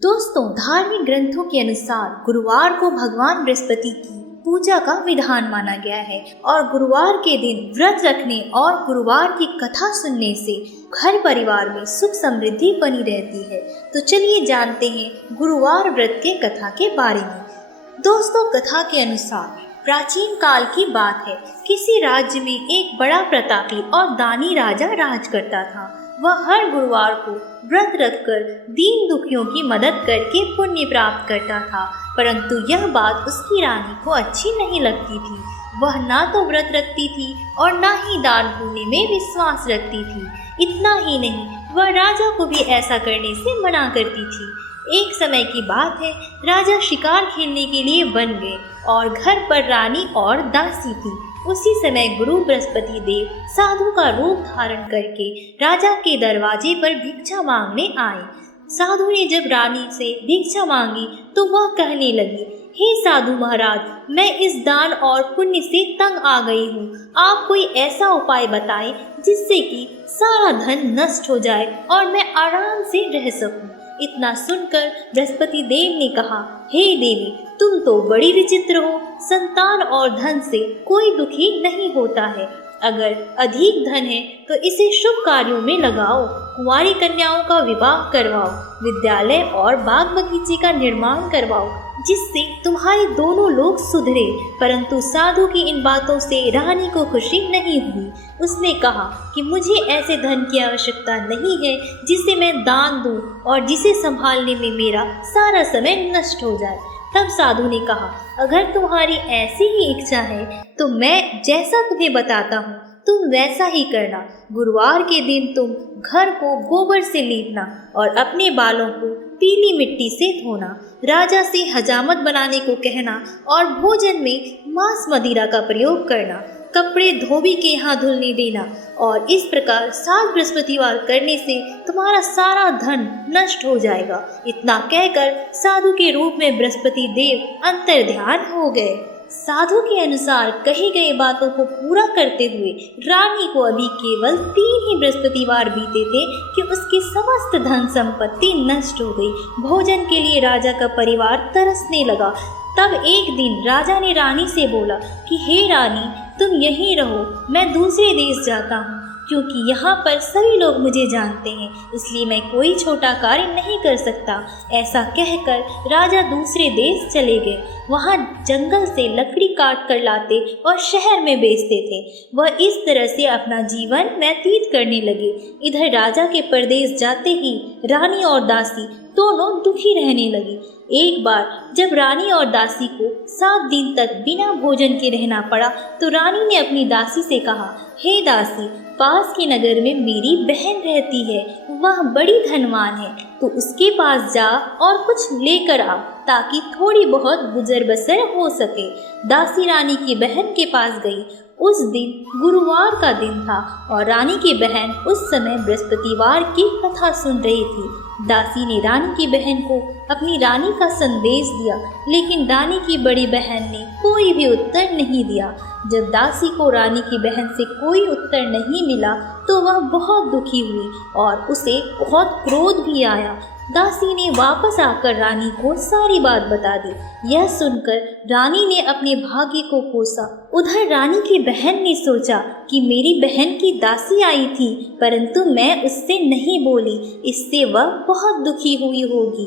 दोस्तों, धार्मिक ग्रंथों के अनुसार गुरुवार को भगवान बृहस्पति की पूजा का विधान माना गया है और गुरुवार के दिन व्रत रखने और गुरुवार की कथा सुनने से घर परिवार में सुख समृद्धि बनी रहती है। तो चलिए जानते हैं गुरुवार व्रत के कथा के बारे में। दोस्तों, कथा के अनुसार प्राचीन काल की बात है। किसी राज्य में एक बड़ा प्रतापी और दानी राजा राज करता था। वह हर गुरुवार को व्रत रखकर दीन दुखियों की मदद करके पुण्य प्राप्त करता था, परंतु यह बात उसकी रानी को अच्छी नहीं लगती थी। वह ना तो व्रत रखती थी और ना ही दान पुण्य में विश्वास रखती थी। इतना ही नहीं, वह राजा को भी ऐसा करने से मना करती थी। एक समय की बात है, राजा शिकार खेलने के लिए वन गए और घर पर रानी और दासी थी। उसी समय गुरु बृहस्पति देव साधु का रूप धारण करके राजा के दरवाजे पर भिक्षा मांगने आए। साधु ने जब रानी से भिक्षा मांगी तो वह कहने लगी, हे साधु महाराज, मैं इस दान और पुण्य से तंग आ गई हूँ। आप कोई ऐसा उपाय बताएं जिससे कि सारा धन नष्ट हो जाए और मैं आराम से रह सकूं। इतना सुनकर बृहस्पति देव ने कहा, हे देवी, तुम तो बड़ी विचित्र हो। संतान और धन से कोई दुखी नहीं होता है। अगर अधिक धन है तो इसे शुभ कार्यों में लगाओ, कुंवारी कन्याओं का विवाह करवाओ, विद्यालय और बाग बगीचे का निर्माण करवाओ, जिससे तुम्हारे दोनों लोग सुधरे। परंतु साधु की इन बातों से रानी को खुशी नहीं हुई। उसने कहा कि मुझे ऐसे धन की आवश्यकता नहीं है जिसे मैं दान दूं और जिसे संभालने में मेरा सारा समय नष्ट हो जाए। तब साधु ने कहा, अगर तुम्हारी ऐसी ही इच्छा है तो मैं जैसा तुम्हें बताता हूँ तुम वैसा ही करना। गुरुवार के दिन तुम घर को गोबर से लीपना और अपने बालों को पीली मिट्टी से धोना। राजा से हजामत बनाने को कहना और भोजन में मांस मदिरा का प्रयोग करना। कपड़े धोबी के यहाँ धुलने देना और इस प्रकार 7 बृहस्पतिवार करने से तुम्हारा सारा धन नष्ट हो जाएगा। इतना कहकर साधु के रूप में बृहस्पति देव अंतर्ध्यान हो गए। साधु के अनुसार कही गई बातों को पूरा करते हुए रानी को अभी केवल 3 ही बृहस्पतिवार बीते थे कि उसकी समस्त धन संपत्ति नष्ट हो गई। भोजन के लिए राजा का परिवार तरसने लगा। तब एक दिन राजा ने रानी से बोला कि हे रानी, तुम यहीं रहो, मैं दूसरे देश जाता हूँ, क्योंकि यहाँ पर सभी लोग मुझे जानते हैं, इसलिए मैं कोई छोटा कार्य नहीं कर सकता। ऐसा कहकर राजा दूसरे देश चले गए। वहाँ जंगल से लकड़ी काट कर लाते और शहर में बेचते थे। वह इस तरह से अपना जीवन व्यतीत करने लगे। इधर राजा के परदेश जाते ही रानी और दासी दोनों दुखी रहने लगी। एक बार जब रानी और दासी को 7 दिन तक बिना भोजन के रहना पड़ा तो रानी ने अपनी दासी से कहा, हे दासी, पास के नगर में मेरी बहन रहती है, वह बड़ी धनवान है, तो उसके पास जा और कुछ लेकर आ ताकि थोड़ी बहुत गुजर बसर हो सके। दासी रानी की बहन के पास गई। उस दिन गुरुवार का दिन था और रानी की बहन उस समय बृहस्पतिवार की कथा सुन रही थी। दासी ने रानी की बहन को अपनी रानी का संदेश दिया, लेकिन रानी की बड़ी बहन ने कोई भी उत्तर नहीं दिया। जब दासी को रानी की बहन से कोई उत्तर नहीं मिला तो वह बहुत दुखी हुई और उसे बहुत क्रोध भी आया। दासी ने वापस आकर रानी को सारी बात बता दी। यह सुनकर रानी ने अपने भाग्य को कोसा। उधर रानी की बहन ने सोचा कि मेरी बहन की दासी आई थी, परंतु मैं उससे नहीं बोली, इससे वह बहुत दुखी हुई होगी।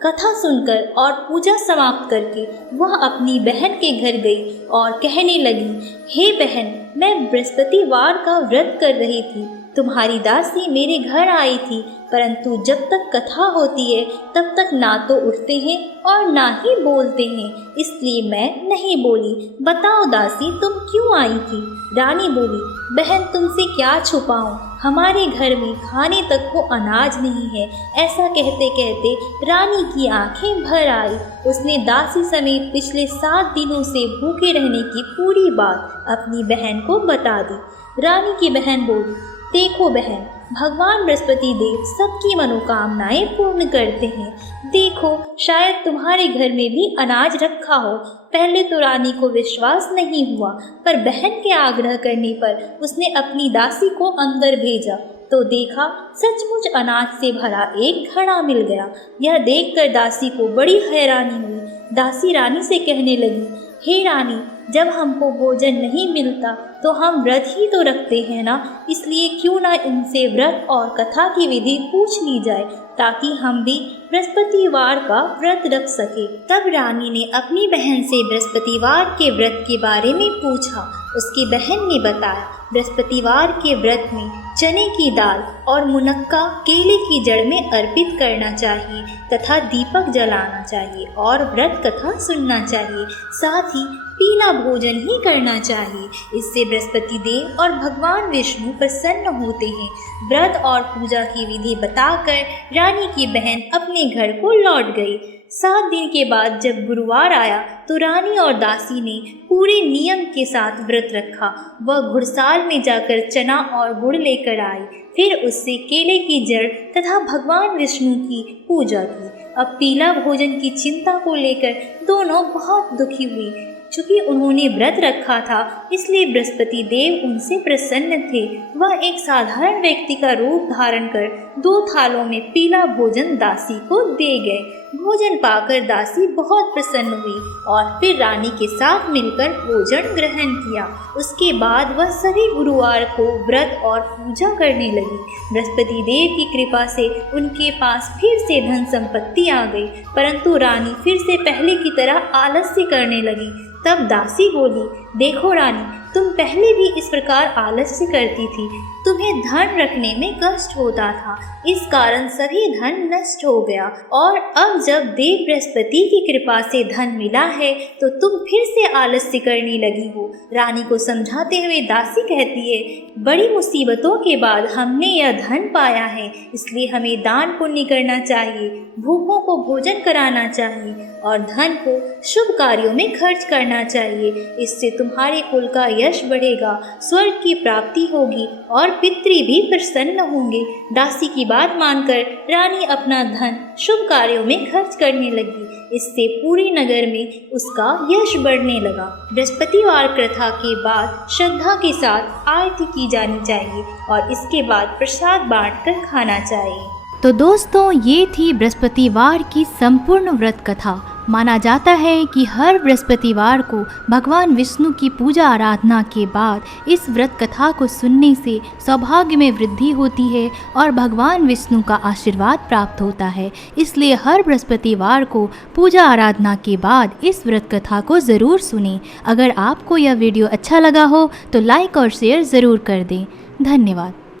कथा सुनकर और पूजा समाप्त करके वह अपनी बहन के घर गई और कहने लगी, हे बहन, मैं बृहस्पतिवार का व्रत कर रही थी। तुम्हारी दासी मेरे घर आई थी, परंतु जब तक कथा होती है तब तक ना तो उठते हैं और ना ही बोलते हैं, इसलिए मैं नहीं बोली। बताओ दासी, तुम क्यों आई थी? रानी बोली, बहन, तुमसे क्या छुपाऊं, हमारे घर में खाने तक को अनाज नहीं है। ऐसा कहते कहते रानी की आंखें भर आई। उसने दासी समेत पिछले 7 दिनों से भूखे रहने की पूरी बात अपनी बहन को बता दी। रानी की बहन बोली, देखो बहन, भगवान बृहस्पति देव सबकी मनोकामनाएं पूर्ण करते हैं। देखो, शायद तुम्हारे घर में भी अनाज रखा हो। पहले तो रानी को विश्वास नहीं हुआ, पर बहन के आग्रह करने पर उसने अपनी दासी को अंदर भेजा तो देखा सचमुच अनाज से भरा एक घड़ा मिल गया। यह देखकर दासी को बड़ी हैरानी हुई। दासी रानी से कहने लगी, हे रानी, जब हमको भोजन नहीं मिलता तो हम व्रत ही तो रखते हैं ना, इसलिए क्यों ना इनसे व्रत और कथा की विधि पूछ ली जाए ताकि हम भी बृहस्पतिवार का व्रत रख सके। तब रानी ने अपनी बहन से बृहस्पतिवार के व्रत के बारे में पूछा। उसकी बहन ने बताया, बृहस्पतिवार के व्रत में चने की दाल और मुनक्का केले की जड़ में अर्पित करना चाहिए तथा दीपक जलाना चाहिए और व्रत कथा सुनना चाहिए, साथ ही पीला भोजन ही करना चाहिए। इससे बृहस्पति देव और भगवान विष्णु प्रसन्न होते हैं। व्रत और पूजा की विधि बताकर रानी की बहन अपने घर को लौट गई। 7 दिन के बाद जब गुरुवार आया तो रानी और दासी ने पूरे नियम के साथ व्रत रखा। वह घुड़साल में जाकर चना और गुड़ लेकर आई, फिर उससे केले की जड़ तथा भगवान विष्णु की पूजा की। अब पीला भोजन की चिंता को लेकर दोनों बहुत दुखी हुई। चूँकि उन्होंने व्रत रखा था इसलिए बृहस्पति देव उनसे प्रसन्न थे। वह एक साधारण व्यक्ति का रूप धारण कर 2 थालों में पीला भोजन दासी को दे गए। भोजन पाकर दासी बहुत प्रसन्न हुई और फिर रानी के साथ मिलकर भोजन ग्रहण किया। उसके बाद वह सभी गुरुवार को व्रत और पूजा करने लगी। बृहस्पति देव की कृपा से उनके पास फिर से धन संपत्ति आ गई, परंतु रानी फिर से पहले की तरह आलस्य करने लगी। तब दासी बोली, देखो रानी, तुम पहले भी इस प्रकार आलस्य करती थी। तुम्हें धन रखने में कष्ट होता था, इस कारण सभी धन नष्ट हो गया और अब जब देव बृहस्पति की कृपा से धन मिला है तो तुम फिर से आलस्य करने लगी हो। रानी को समझाते हुए दासी कहती है, बड़ी मुसीबतों के बाद हमने यह धन पाया है, इसलिए हमें दान पुण्य करना चाहिए, भूखों को भोजन कराना चाहिए और धन को शुभ कार्यों में खर्च करना चाहिए। इससे तुम्हारे कुल का यश बढ़ेगा, स्वर्ग की प्राप्ति होगी और पितृ भी प्रसन्न होंगे। दासी की बात मानकर रानी अपना धन शुभ कार्यों में खर्च करने लगी। इससे पूरे नगर में उसका यश बढ़ने लगा। बृहस्पतिवार कथा के बाद श्रद्धा के साथ आरती की जानी चाहिए और इसके बाद प्रसाद बांटकर खाना चाहिए। तो दोस्तों, ये थी बृहस्पतिवार की संपूर्ण व्रत कथा। माना जाता है कि हर बृहस्पतिवार को भगवान विष्णु की पूजा आराधना के बाद इस व्रत कथा को सुनने से सौभाग्य में वृद्धि होती है और भगवान विष्णु का आशीर्वाद प्राप्त होता है। इसलिए हर बृहस्पतिवार को पूजा आराधना के बाद इस व्रत कथा को ज़रूर सुनें। अगर आपको यह वीडियो अच्छा लगा हो तो लाइक और शेयर ज़रूर कर दें। धन्यवाद।